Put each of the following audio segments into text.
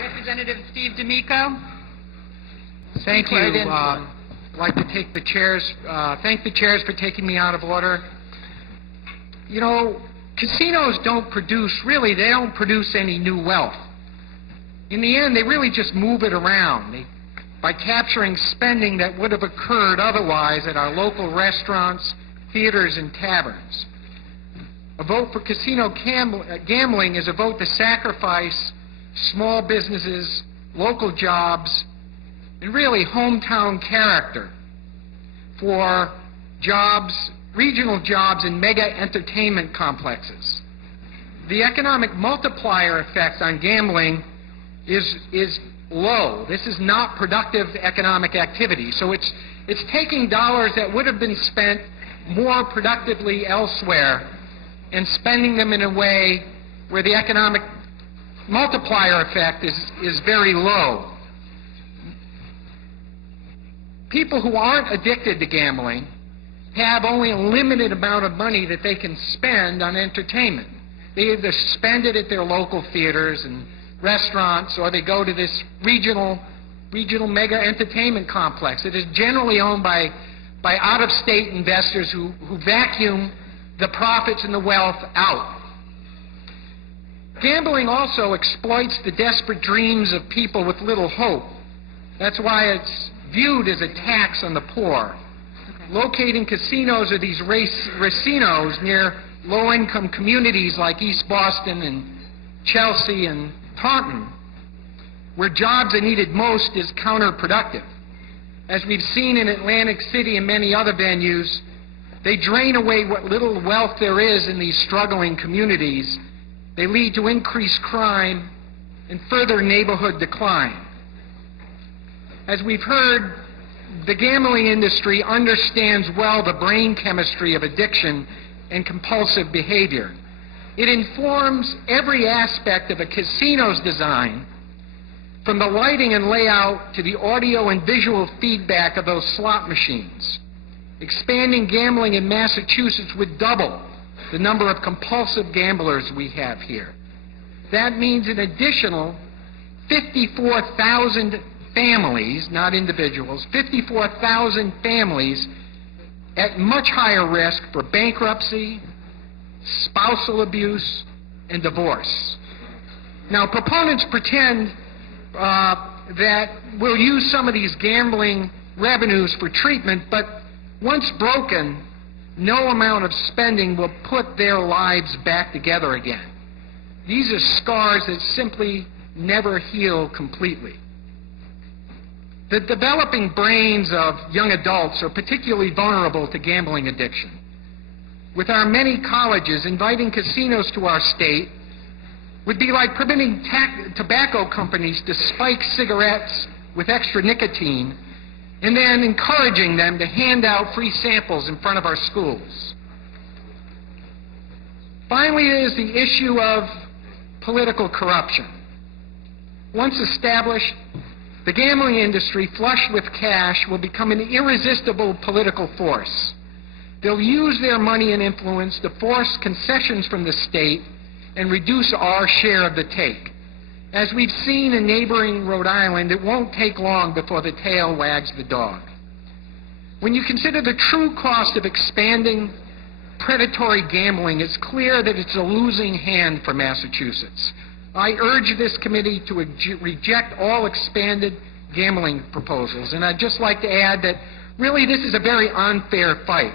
Representative Steve D'Amico. Thank you. I'd like to thank the chairs for taking me out of order. You know, casinos don't produce any new wealth. In the end, they really just move it around by capturing spending that would have occurred otherwise at our local restaurants, theaters, and taverns. A vote for casino gambling is a vote to sacrifice small businesses, local jobs, and really hometown character for jobs, regional jobs in mega entertainment complexes. The economic multiplier effect on gambling is low. This is not productive economic activity. So it's taking dollars that would have been spent more productively elsewhere and spending them in a way where the economic multiplier effect is very low. People who aren't addicted to gambling have only a limited amount of money that they can spend on entertainment. They either spend it at their local theaters and restaurants, or they go to this regional mega entertainment complex that is generally owned by out-of-state investors who vacuum the profits and the wealth out. Gambling also exploits the desperate dreams of people with little hope. That's why it's viewed as a tax on the poor. Okay. Locating casinos or these racinos near low-income communities like East Boston and Chelsea and Taunton, where jobs are needed most, is counterproductive. As we've seen in Atlantic City and many other venues, they drain away what little wealth there is in these struggling communities. They lead to increased crime and further neighborhood decline. As we've heard, the gambling industry understands well the brain chemistry of addiction and compulsive behavior. It informs every aspect of a casino's design, from the lighting and layout to the audio and visual feedback of those slot machines. Expanding gambling in Massachusetts would double the number of compulsive gamblers we have here. That means an additional 54,000 families, not individuals, 54,000 families at much higher risk for bankruptcy, spousal abuse, and divorce. Now, proponents pretend that we'll use some of these gambling revenues for treatment, but once broken, no amount of spending will put their lives back together again. These are scars that simply never heal completely. The developing brains of young adults are particularly vulnerable to gambling addiction. With our many colleges, inviting casinos to our state would be like permitting tobacco companies to spike cigarettes with extra nicotine and then encouraging them to hand out free samples in front of our schools. Finally, is the issue of political corruption. Once established, the gambling industry, flush with cash, will become an irresistible political force. They'll use their money and influence to force concessions from the state and reduce our share of the take. As we've seen in neighboring Rhode Island, it won't take long before the tail wags the dog. When you consider the true cost of expanding predatory gambling, it's clear that it's a losing hand for Massachusetts. I urge this committee to reject all expanded gambling proposals. And I'd just like to add that really this is a very unfair fight.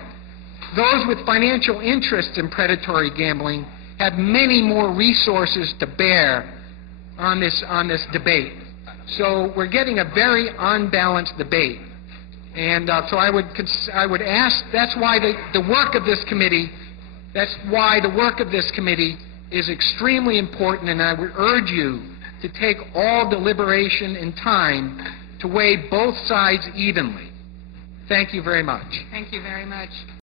Those with financial interests in predatory gambling have many more resources to bear on this debate. So we're getting a very unbalanced debate. And so I would ask, that's why the work of this committee is extremely important, and I would urge you to take all deliberation and time to weigh both sides evenly. Thank you very much. Thank you very much.